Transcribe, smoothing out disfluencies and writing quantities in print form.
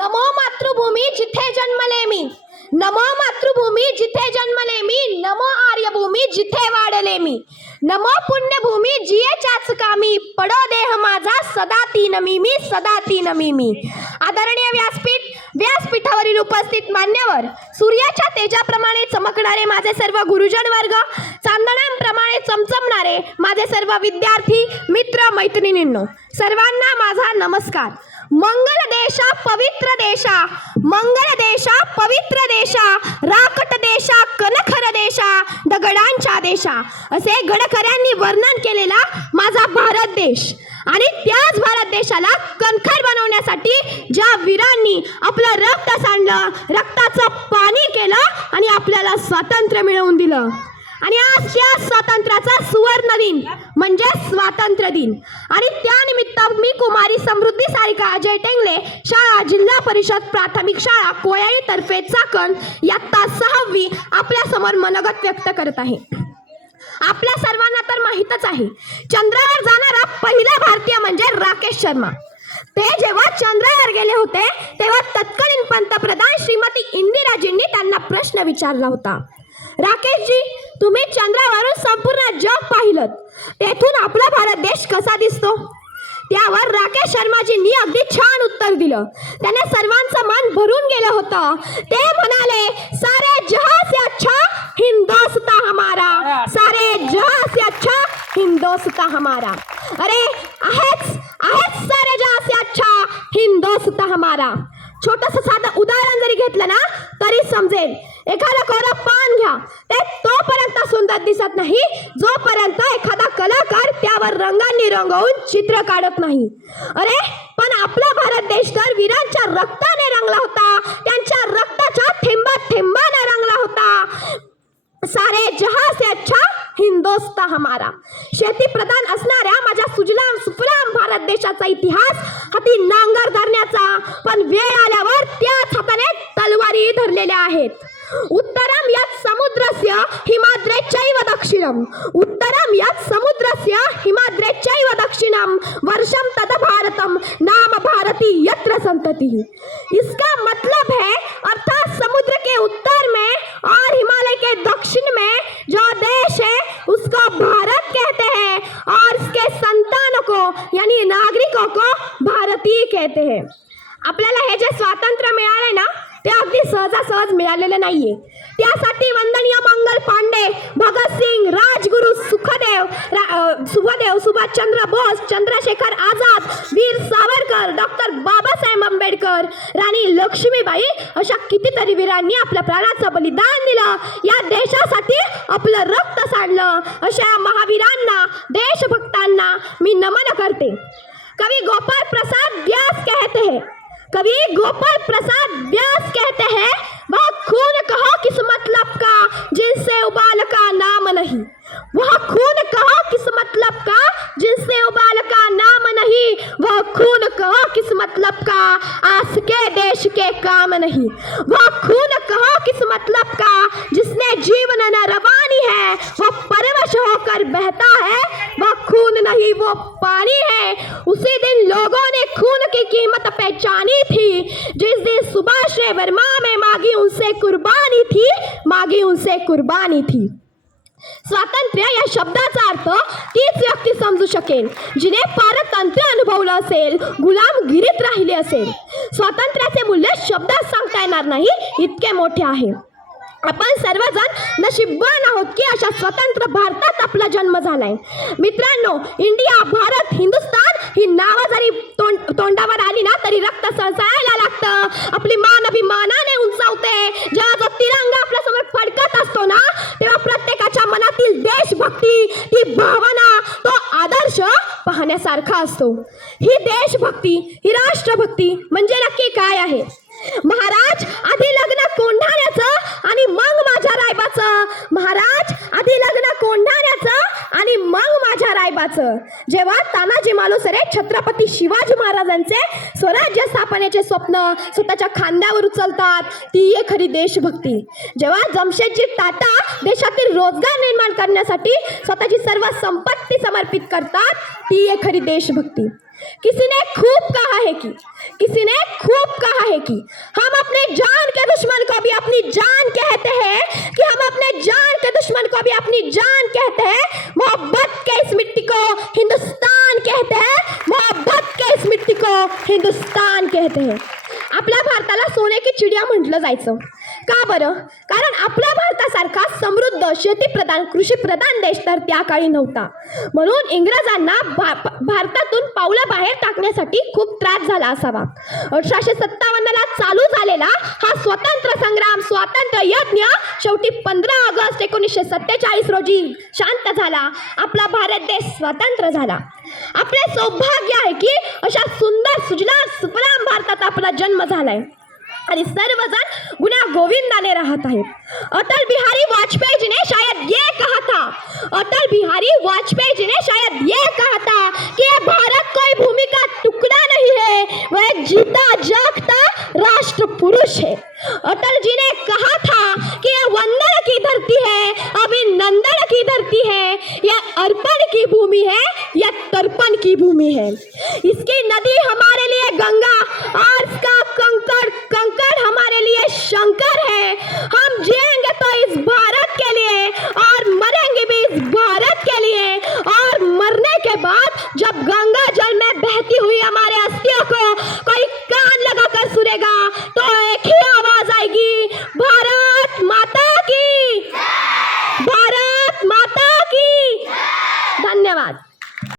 नमो मातृभूमी जिथे जन्मले मी, नमो मातृभूमी जिथे जन्मले मी, नमो आर्यभूमी जिथे वाढले मी, नमो पुण्यभूमी जियेच्याच कामी, पडो देह माझा सदा ती नमी मी, सदा ती नमी मी. आदरणीय व्यासपीठावरील उपस्थित मान्यवर, सूर्याच्या तेजाप्रमाणे चमकणारे माझे सर्व गुरुजन वर्ग, चांदण्यांप्रमाणे चमचमणारे माझे सर्व विद्यार्थी मित्र मैत्रिणींनो, सर्वांना माझा नमस्कार. मंगल देशा पवित्र देशा, मंगल देशा पवित्र देशा, राकट देशा कनखर देशा, दगडांच्या देशा, असे गडकऱ्यांनी वर्णन केलेला माझा भारत देश. आणि त्याच भारत देशाला कणखर बनवण्यासाठी ज्या वीरांनी आपलं रक्त सांडलं, रक्ताचं पाणी केलं आणि आपल्याला स्वातंत्र्य मिळवून दिलं. आणि आज त्या स्वातंत्र्याचा सुवर्ण दिन म्हणजे स्वातंत्र्य दिन. आणि त्यानिमित्त मी कुमारी समृद्धी सारिका अजय टेंगले, शाळा जिल्हा परिषद प्राथमिक शाळा कोयाळी तर्फे चाकण, इयत्ता 6वी आपल्या समोर मनोगत व्यक्त करत आहे. आपल्या सर्वांना तर माहीतच आहे, चंद्रावर जाणारा पहिला भारतीय म्हणजे राकेश शर्मा. ते जेव्हा चंद्रावर गेले होते तेव्हा तत्कालीन पंतप्रधान श्रीमती इंदिराजींनी त्यांना प्रश्न विचारला होता, राकेशजी, तुम्ही चंद्रावरून संपूर्ण जग पाहिलं, तेथून आपला भारत देश कसा दिसतो? त्यावर राकेश शर्माजींनी अगदी छान उत्तर दिलं. त्याने सर्वांचं मन भरून गेलं होतं. ते म्हणाले, सारे जहां से अच्छा हिंदुस्तान हमारा, सारे जहां से अच्छा हिंदुस्तान हमारा. अरे आहेच सारे जहां से अच्छा हिंदुस्तान हमारा. छोटंसं साधं उदाहरण जरी घेतलं ना तरी समजेल. एखादं कोरं पान घ्या, ते तोपर्यंत सुंदर दिसत नाही जोपर्यंत एखादा कलाकार त्यावर रंगांनी रंगवून चित्र काढत नाही. अरे पण आपला भारत देश तर वीरांच्या रक्ताने रंगला होता, त्यांच्या रक्ताच्या थेंबाने रंगला होता. सारे जहां से अच्छा हिंदुस्तान हमारा. शेती प्रधान असणाऱ्या माझ्या सुजलाम सुफलाम भारत देशाचा इतिहास हाती नांगर धरण्याचा, पण वेळ आल्यावर त्याच हाताने तलवारी धरलेल्या आहेत. उत्तरम यत् समुद्रस्य हिमाद्रेचैव दक्षिणम, उत्तरम यत् समुद्रस्य हिमाद्रेचैव दक्षिणम, वर्षम तद भारतम नाम भारती यत्र संतति. इसका मतलब है, अर्थात समुद्र के उत्तर में और हिमालय के दक्षिण में जो देश है उसको भारत कहते हैं और इसके संतानों को यानी नागरिकों को भारतीय कहते हैं. आपल्याला हे जे स्वातंत्र्य मिळाले ना ते अगदी सहजासहज मिळालेले नाहीये. त्यासाठी वंदनीय मंगल पांडे, भगतसिंग, राजगुरू, सुखदेव, सुभाषचंद्र बोस, चंद्रशेखर आझाद, वीर सावरकर, डॉक्टर बाबासाहेब आंबेडकर, राणी लक्ष्मीबाई अशा कितीतरी वीरांनी आपल्या प्राणाचं बलिदान दिलं, या देशासाठी आपलं रक्त सांडलं. अशा महावीरांना, देशभक्तांना मी नमन करते. कवि गोपाल प्रसाद व्यास कहते हैं, कवि गोपाल प्रसाद व्यास कहते हैं, वह खून कहो किस मतलब का जिनसे उबाल का नाम नहीं, वह खून कहो किस मतलब का जिनसे उबाल का नाम नहीं, वह खून कहो किस मतलब का आस के देश के काम नहीं, वह खून कहो किस मतलब का जिसने जीवन न रवानी है, वह परवश होकर बहता है, वह खून नहीं वो पानी है. उसी दिन लोगों ने खून की कीमत पहचानी थी, जिस दिन सुभाष ने वर्मा में मांगी उनसे कुर्बानी थी, मांगी उनसे कुर्बानी थी. स्वातंत्र्य या शब्दाचा अर्थ तीच व्यक्ती समजू शकेल जिने पारतंत्र्य अनुभवलं असेल, गुलामगिरीत राहिले असेल. स्वातंत्र्याचे मूल्य शब्दात सांगता येणार नाही इतके मोठे आहे. आपण सर्वजण नशीबवान आहोत की अशा स्वतंत्र भारतात आपला जन्म झालाय. मित्रांनो, इंडिया, भारत, हिंदुस्तान ही नावं जरी तोंडावर आली ना तरी रक्त सळसळायला लागतं. आपली मान अभिमानाने उंचावते. जेव्हा जो तिरंगा आपल्या समोर फडकत असतो ना तेव्हा प्रत्येकाच्या मनातील देशभक्ती, ती भावना, तो आदर्श पाहण्यासारखा असतो. ही देशभक्ती, ही राष्ट्रभक्ती म्हणजे नक्की काय आहे? महाराज, आधी लग्न कोंढाण्याचं आणि मग माझ्या रायबाचं. महाराज, आधी लग्न कोंढाण्याचं आणि मग माझ्या रायबाचं. जेव्हा तानाजी मालुसरे छत्रपती शिवाजी महाराजांचे स्वराज्य स्थापनेचे स्वप्न स्वतःच्या खांद्यावर उचलतात, ती एक खरी देशभक्ती. जेव्हा जमशेदजी टाटा देशातील रोजगार निर्माण करण्यासाठी स्वतःची सर्व संपत्ती समर्पित करतात, ती एक खरी देशभक्ती. किसी ने खूब कहा है कि किसी ने खूब कहा है कि हम अपने जान के दुश्मन को भी अपनी जान कहते हैं, कि हम अपने जान के दुश्मन को भी अपनी जान कहते हैं। मोहब्बत के इस मिट्टी को हिंदुस्तान कहते हैं, मोहब्बत के इस मिट्टी को हिंदुस्तान कहते हैं। आपल्या भारताला सोन्याची चिडिया म्हटलं जायचं का बरं? कारण आपल्या भारतासारखा समृद्ध शेतीप्रधान कृषीप्रधान देश तर त्या काळी नव्हता. म्हणून इंग्रजांना भारतातून पावलं बाहेर टाकण्यासाठी खूप त्रास झाला असावा. 1857ला चालू झालेला हा स्वतंत्र संग्राम, स्वातंत्र्य यज्ञ शेवटी 15 ऑगस्ट 1947 रोजी शांत झाला. आपला भारत देश स्वतंत्र झाला. आपले सौभाग्य आहे की अशा सुंदर सुजलाम सुफलाम भारतात आपला जन्म झालाय आणि सर्वजण गुण्या गोविंदाने राहत आहेत. अटल बिहारी वाजपेयी जी ने शायद ये कहा था, अटल बिहारी वाजपेयी जी ने शायद ये कहा था कि ये भारत कोई भूमि का टुकड़ा नहीं है, वह एक जीता जागता राष्ट्र पुरुष है. अटल जी ने कहा था कि यह वंदन की धरती है, अभिनंदन की धरती है, यह अर्पण की भूमि है, यह तर्पण की भूमि है. इसकी नदी हमारे लिए गंगा और इसका कंकड़ कंकड़ हमारे लिए शंकर है. हम जिएंगे तो इस